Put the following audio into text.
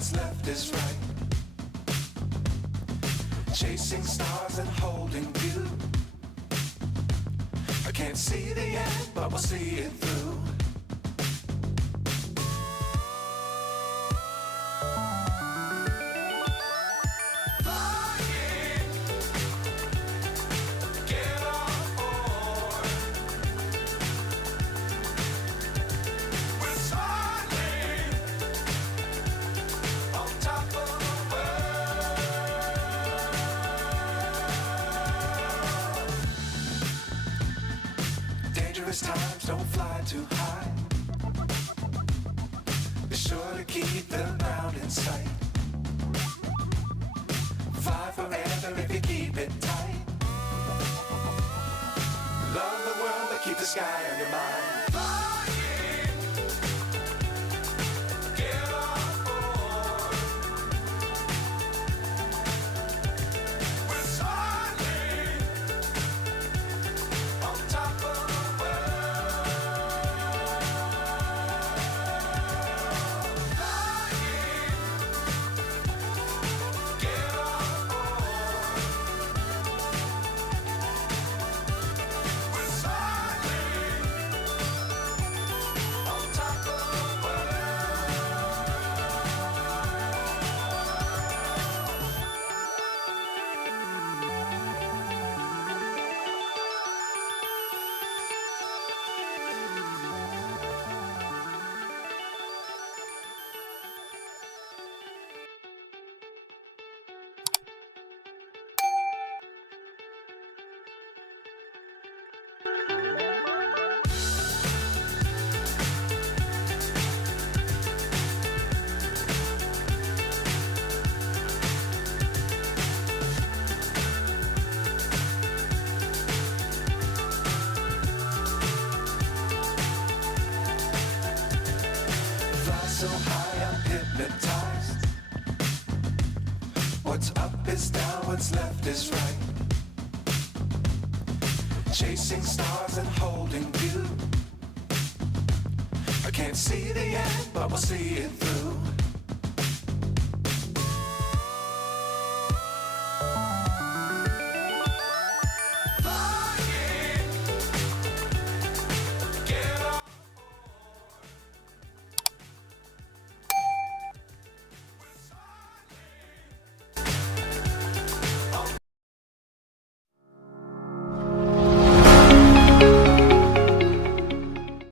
what's left is right. Chasing stars and holding you. I can't see the end, but we'll see it through. Times don't fly too high. Be sure to keep the ground in sight. Fly forever if you keep it tight. Love the world but keep the sky on your mind. So high I'm hypnotized. What's up is down, what's left is right. Chasing stars and holding you. I can't see the end, but we'll see it through.